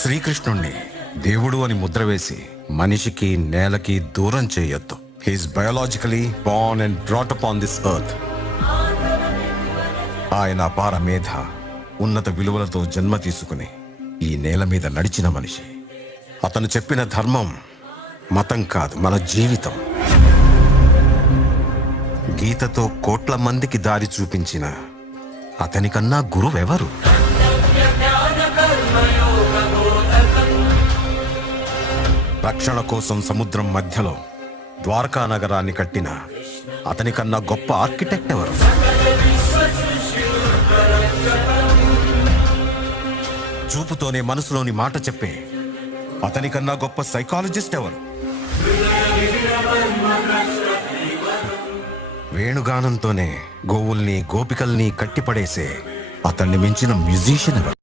శ్రీకృష్ణుణ్ణి దేవుడు అని ముద్ర వేసి మనిషికి నేలకి దూరం చేయొద్దు. He's biologically born and brought up on this earth. ఆయన అపార మేధ, ఉన్నత విలువలతో జన్మ తీసుకుని ఈ నేల మీద నడిచిన మనిషి. అతను చెప్పిన ధర్మం మతం కాదు, మన జీవితం. గీతతో కోట్ల మందికి దారి చూపించిన అతనికన్నా గురువెవరు? రక్షణ కోసం సముద్రం మధ్యలో ద్వారకా నగరాన్ని కట్టిన అతనికన్నా గొప్ప ఆర్కిటెక్ట్ ఎవరు? చూపుతోనే మనసులోని మాట చెప్పే అతనికన్నా గొప్ప సైకాలజిస్ట్ ఎవరు? వేణుగానంతోనే గోవుల్ని గోపికల్ని కట్టిపడేసే అతన్ని మించిన మ్యూజిషియన్ ఎవరు?